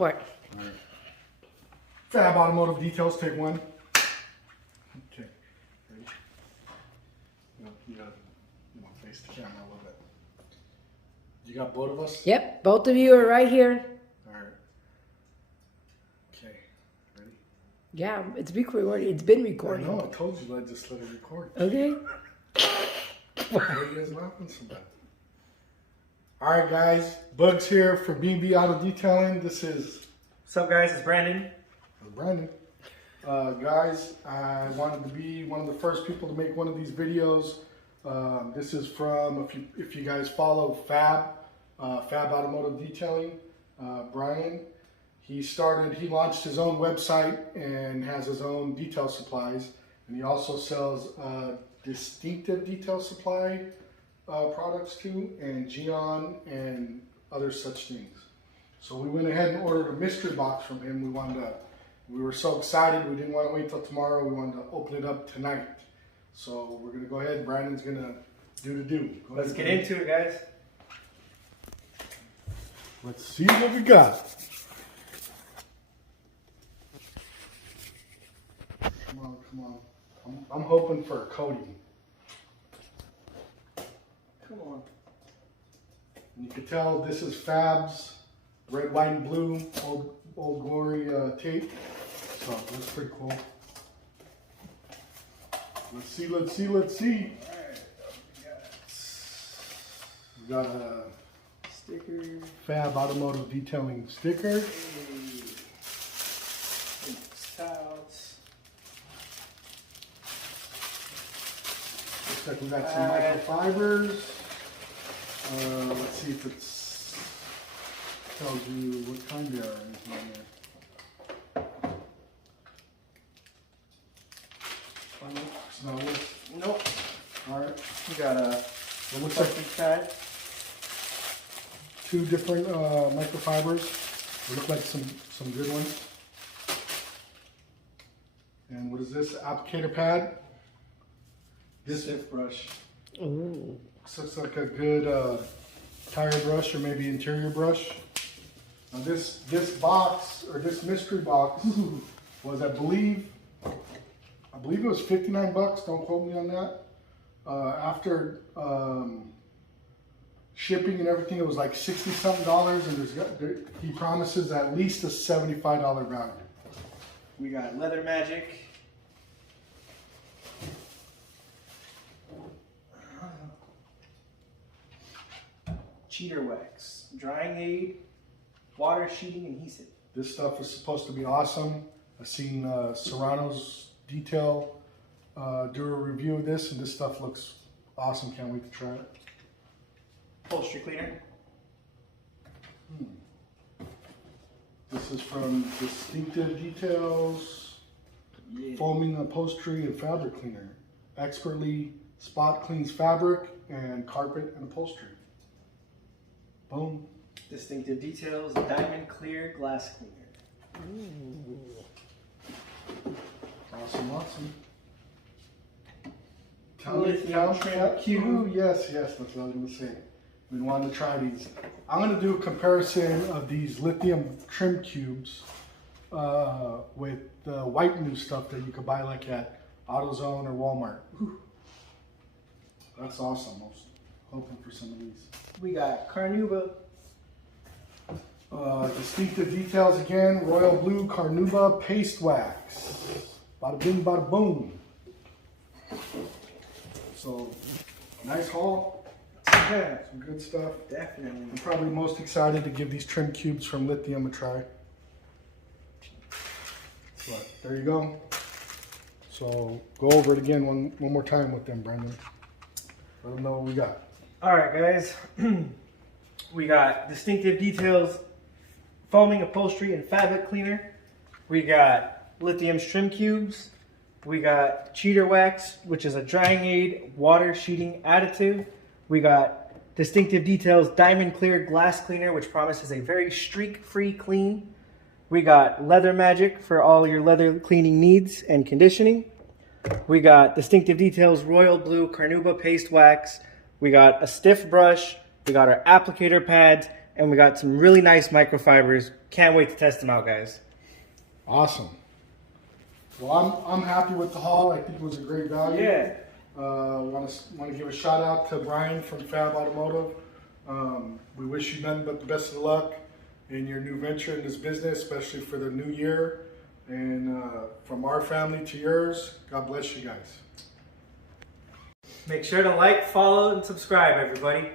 for it. All right. FAB Automotive Details, take one. Okay. Ready? You gotta face the camera a little bit. You got both of us? Yep, both of you are right here. All right. Okay. Ready? Yeah, it's recorded. It's been I recorded. know. I told you. I just let it record. Okay. Why are you guys laughing so bad? All right, guys. Bugs here for FAB Auto Detailing. This is What's up, guys? It's Brandon. Brandon. Guys, I wanted to be one of the first people to make one of these videos. This is from, if you guys follow FAB Automotive Detailing, Brian. He launched his own website and has his own detail supplies. And he also sells distinctive detail supply products too, and Geon and other such things. So we went ahead and ordered a mystery box from him. We were so excited, we didn't want to wait till tomorrow. We wanted to open it up tonight. So we're gonna go ahead. Brandon's gonna do the do. Let's get into it, guys. Let's see what we got. Come on, come on. I'm hoping for a coating. Come on. And you can tell this is FAB's red, white, and blue old glory tape. So that's pretty cool. Let's see, let's see, let's see. We got a Sticker. FAB Automotive Detailing sticker. Stouts. Looks like we got some microfibers. Let's see if it tells you what kind they are. It's not this. Nope. All right. We got a It looks like plastic pad. two different microfibers. They look like some good ones. And what is this? Applicator pad. This Stiff brush. Ooh. looks like a good tire brush or maybe interior brush. Now this box, or this mystery box, was I believe it was 59 bucks. Don't quote me on that. After shipping and everything, it was like $60-something, and he promises at least a $75 value. We got Leather Magic. Cheater wax. Drying aid. Water sheeting adhesive. This stuff is supposed to be awesome. I've seen Serrano's Detail do a review of this, and this stuff looks awesome. Can't wait to try it. Upholstery cleaner. This is from Distinctive Details, Yeah. Foaming Upholstery and Fabric Cleaner. Expertly spot cleans fabric and carpet and upholstery. Boom. Distinctive Details. Diamond clear glass cleaner. Awesome, awesome. Lithium trim cube. Ooh, yes, that's what I was going to say. Been wanting to try these. I'm going to do a comparison of these lithium trim cubes with the white new stuff that you could buy like at AutoZone or Walmart. Whew. That's awesome. I was hoping for some of these. We got Carnauba. Distinctive Details again, Royal Blue Carnauba Paste Wax. Bada bing, bada boom. So, nice haul. Yeah, Some good stuff. definitely. I'm probably most excited to give these trim cubes from Lithium a try. But there you go. So go over it again one more time with them, Brendan. Let them know what we got. All right, guys. We got Distinctive Details, Foaming Upholstery and Fabric Cleaner. We got Lithium Trim Cubes. We got Cheater Wax, which is a drying aid, water sheeting additive. We got Distinctive Details Diamond Clear Glass Cleaner, which promises a very streak-free clean. We got Leather Magic for all your leather cleaning needs and conditioning. We got Distinctive Details Royal Blue Carnauba Paste Wax. We got a stiff brush. We got our applicator pads, and we got some really nice microfibers Can't wait to test them out, guys. Awesome. Well, I'm happy with the haul. I think it was a great value. Yeah. Want to give a shout out to Brian from FAB Automotive. We wish you nothing but the best of luck in your new venture in this business, especially for the new year. And from our family to yours, God bless you guys. Make sure to like, follow, and subscribe, everybody.